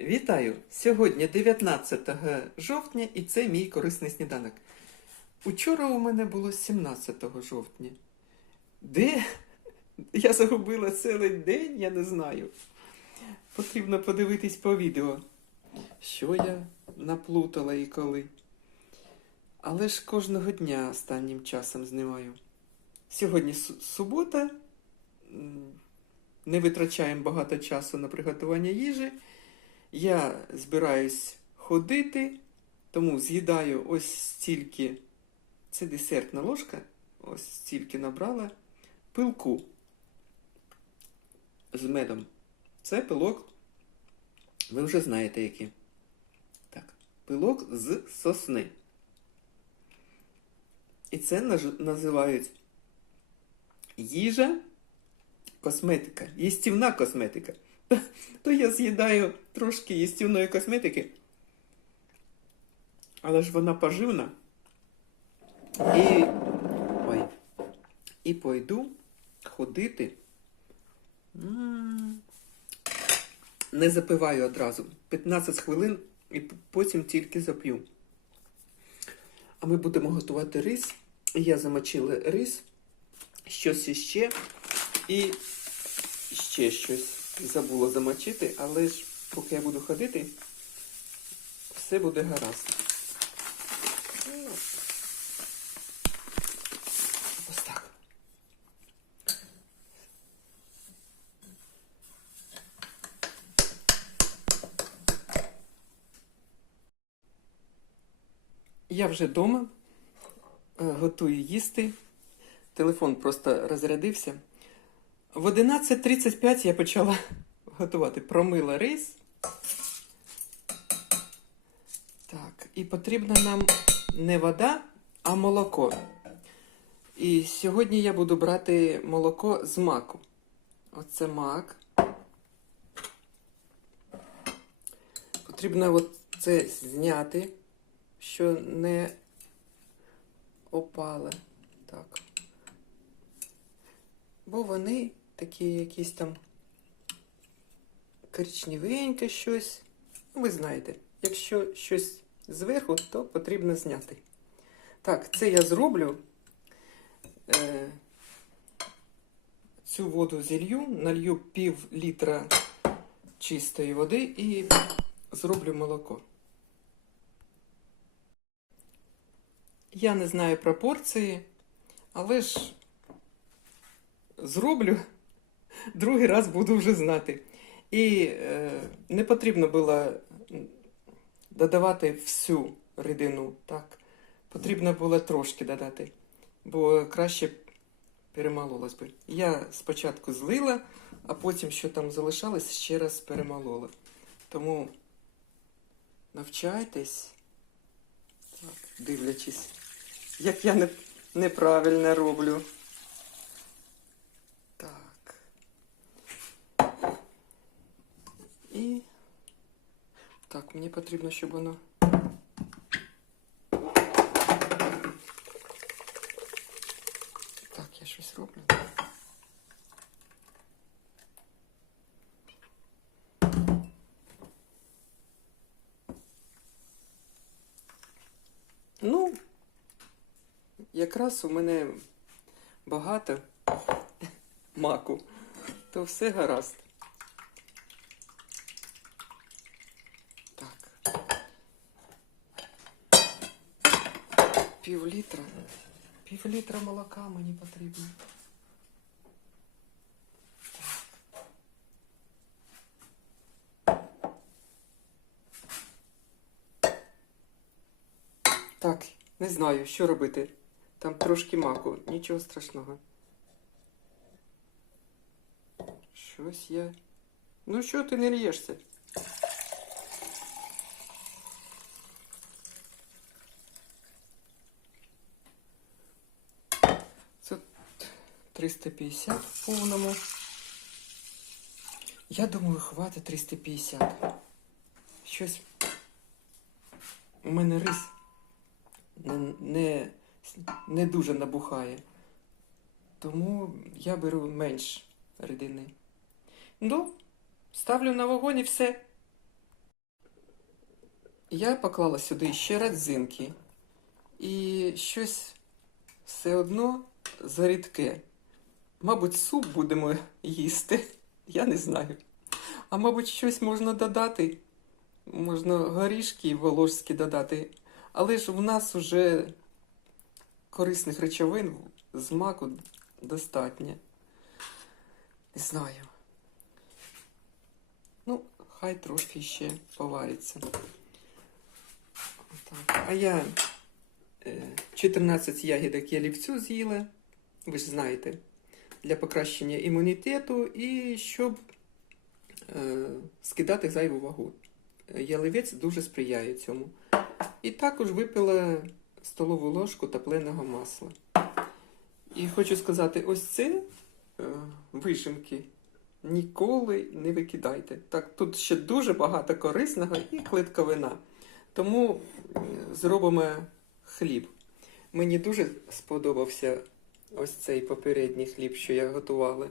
Вітаю! Сьогодні 19 жовтня і це мій корисний сніданок. Учора у мене було 17 жовтня. Де я загубила цілий день, я не знаю. Потрібно подивитись по відео, що я наплутала і коли. Але ж кожного дня останнім часом знімаю. Сьогодні субота. Не витрачаємо багато часу на приготування їжі. Я збираюсь ходити, тому з'їдаю ось стільки. Це десертна ложка. Ось стільки набрала пилку з медом. Це пилок. Ви вже знаєте який. Так, пилок з сосни. І це називають їжа, косметика, їстівна косметика. То я з'їдаю трошки їстівної косметики, але ж вона поживна. І. Ой. І пойду ходити. Не запиваю одразу. 15 хвилин і потім тільки зап'ю. А ми будемо готувати рис. Я замочила рис, щось іще і ще щось забула замочити, але ж поки я буду ходити, все буде гаразд. Ось. Я вже вдома, е, готую їсти. Телефон просто розрядився. В 11.35 я почала готувати. Промила рис. Так, і потрібна нам не вода, а молоко. І сьогодні я буду брати молоко з маку. Оце мак. Потрібно от це зняти, що не опале. Так. Бо вони такі якісь там коричневеньке щось. Ну, ви знаєте, якщо щось зверху, то потрібно зняти. Так, це я зроблю. Е, цю воду зілью, налью пів літра чистої води і зроблю молоко. Я не знаю пропорції, але ж зроблю, другий раз буду вже знати. І е, не потрібно було додавати всю рідину, так. Потрібно було трошки додати, бо краще перемололось би. Я спочатку злила, а потім, що там залишалось, ще раз перемолола. Тому навчайтесь, так, дивлячись, як я не, неправильно роблю. Так. І так, мені потрібно, щоб воно. Так, я щось роблю. Ну, якраз у мене багато маку, то все гаразд. Так. Пів літра. Пів літра молока мені потрібно. Так, не знаю, що робити. Там трошки маку, нічого страшного. Щось я. Ну що ти не лєшся? Це 350 в повному. Я думаю, хватить 350. Щось. У мене рис не, не, не дуже набухає. Тому я беру менш рідини. Ну, ставлю на вогонь і все. я поклала сюди ще родзинки. І щось все одно зарідке. Мабуть, суп будемо їсти. Я не знаю. А мабуть, щось можна додати. Можна горішки волошські додати. Але ж в нас уже корисних речовин з маку достатньо. Не знаю. Ну, хай трошки ще повариться. Отак. А я е, 14 ягідок я лівцю з'їла, ви ж знаєте, для покращення імунітету і щоб е, скидати зайву вагу. Яливець дуже сприяє цьому. І також випила столову ложку топленого масла. І хочу сказати, ось це е, вишенки ніколи не викидайте. Так, тут ще дуже багато корисного і клетковина. Тому е, зробимо хліб. Мені дуже сподобався ось цей попередній хліб, що я готувала.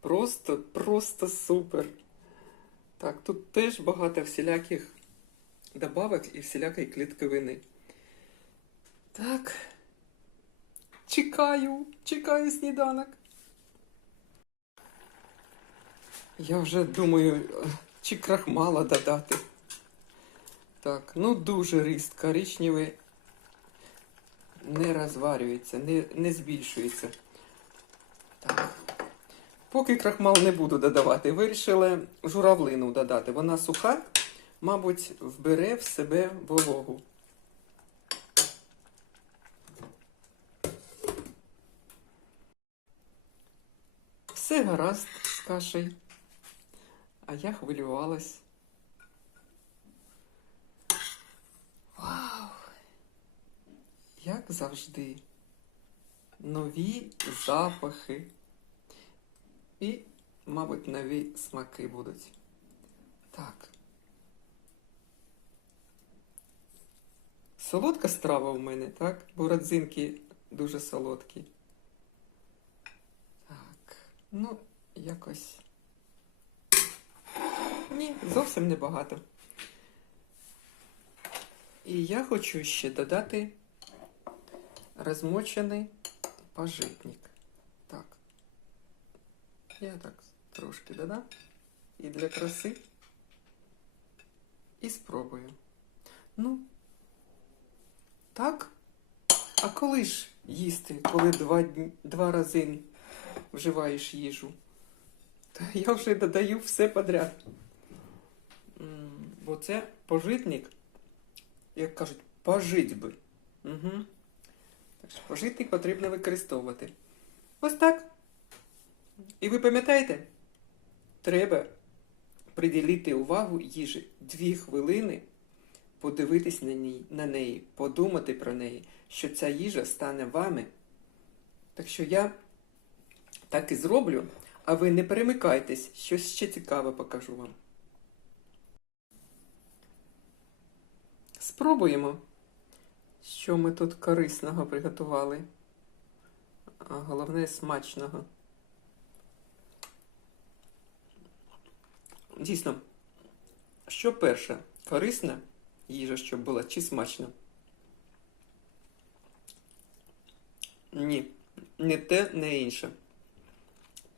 Просто, просто супер. Так, тут теж багато всіляких добавок і всілякої клітковини. Так. Чекаю, чекаю сніданок. Я вже думаю, чи крахмала додати. Так, ну дуже ріст коричневий не розварюється, не, не збільшується. Так. Поки крахмал не буду додавати, вирішила журавлину додати. Вона суха, мабуть, вбере в себе вологу. Все гаразд з кашею. А я хвилювалась. Як завжди. Нові запахи. І, мабуть, нові смаки будуть. Так. Солодка страва у мене, так? Бо родзинки дуже солодкі. Так. Ну, якось. Ні, зовсім небагато. І я хочу ще додати розмочений пажитник. Так. Я так трошки додам. І для краси. І спробую. Ну, так. А коли ж їсти, коли два, два рази вживаєш їжу? Та я вже додаю все подряд. Бо це пожитник, як кажуть, пожить би. Угу. Так потрібно використовувати. Ось так. І ви пам'ятаєте, треба приділити увагу їжі дві хвилини, подивитись на, ній, на неї, подумати про неї, що ця їжа стане вами. Так що я так і зроблю, а ви не перемикайтесь, щось ще цікаве покажу вам. Спробуємо, що ми тут корисного приготували. А головне смачного. Дійсно, що перше? Корисна їжа, щоб була, чи смачна? Ні, не те, не інше.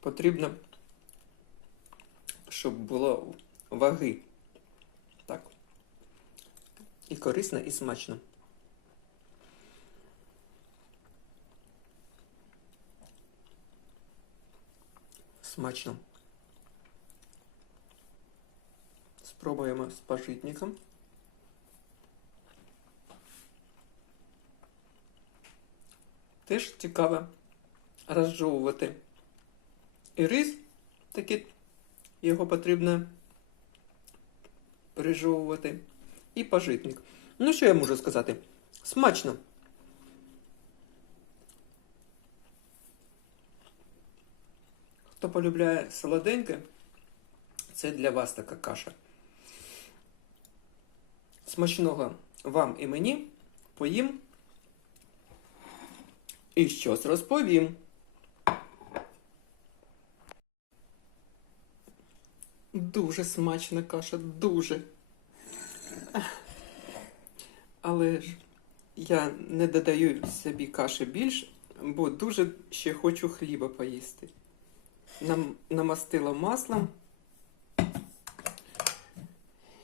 Потрібно, щоб було ваги. Так. І корисно, і смачно. Смачно. Спробуємо з пажитником. Теж цікаво розжовувати. І рис таки його потрібно пережовувати. І пажитник. Ну, що я можу сказати? Смачно. Хто полюбляє солоденьке, це для вас така каша. Смачного вам і мені поїм. І щось розповім. Дуже смачна каша, дуже. Але ж я не додаю собі каші більш, бо дуже ще хочу хліба поїсти. Нам намастила маслом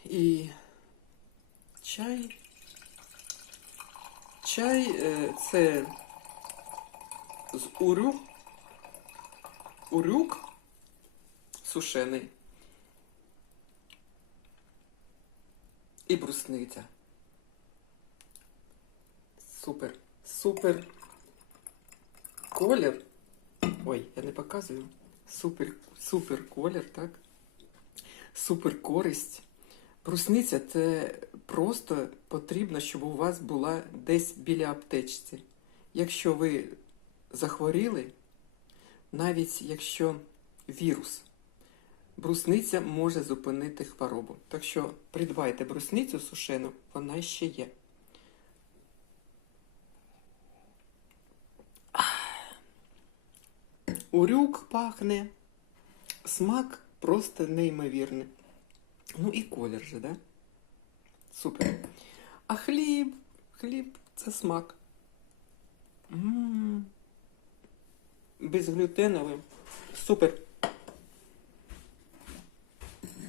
і чай. Чай е, це з урюк, урюк сушений і брусниця. Супер, супер колір. Ой, я не показую. Супер, супер колір, так? Супер користь. Брусниця це просто потрібно, щоб у вас була десь біля аптечці. Якщо ви захворіли, навіть якщо вірус, брусниця може зупинити хворобу. Так що придбайте брусницю сушену, вона ще є. Урюк пахне. Смак просто неймовірний. Ну і колір же, да? Супер. А хліб, хліб це смак. М. Безглютеновий. Супер.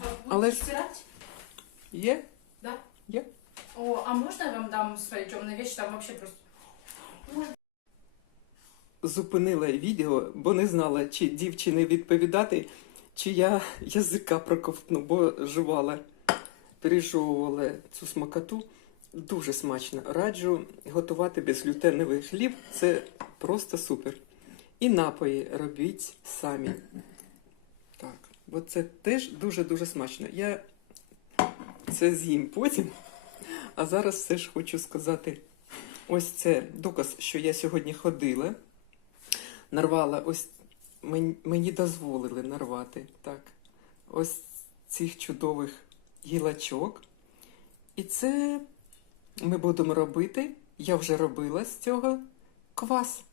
А Але ж-? Є? Да. Є. О, а можно я вам дам свои темные вещи? Там вообще просто... Зупинила відео, бо не знала, чи дівчини відповідати, чи я язика проковтну, бо жувала, пережовувала цю смакоту. Дуже смачно. Раджу готувати безглютеновий хліб. Це просто супер. І напої робіть самі. Так, бо це теж дуже-дуже смачно. Я це з'їм потім. А зараз все ж хочу сказати: ось це доказ, що я сьогодні ходила нарвала, ось мені, дозволили нарвати так, ось цих чудових гілочок. І це ми будемо робити. Я вже робила з цього квас.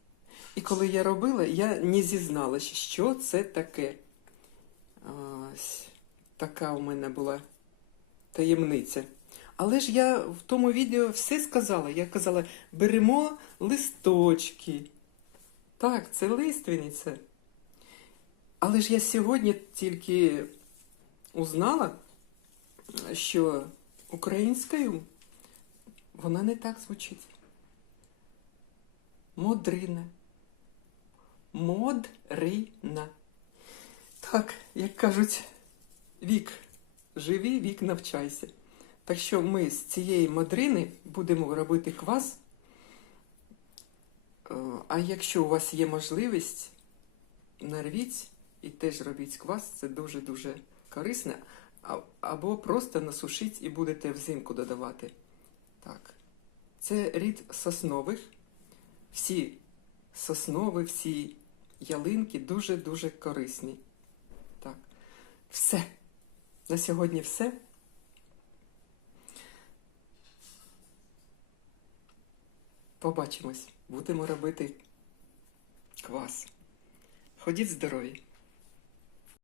І коли я робила, я не зізналася, що це таке. Ось така у мене була таємниця. Але ж я в тому відео все сказала. Я казала, беремо листочки. Так, це лиственниця. Але ж я сьогодні тільки узнала, що українською вона не так звучить. Модрина. Модрина. Так, як кажуть, вік живі, вік навчайся. Так що ми з цієї модрини будемо робити квас. Е, А якщо у вас є можливість, нарвіть і теж робіть квас, це дуже-дуже корисно. Або просто насушіть і будете взимку додавати. Так. Це рід соснових. Всі соснови, всі ялинки дуже-дуже корисні. Так. Все. На сьогодні все. Побачимось. Будемо робити квас. Ходіть здорові!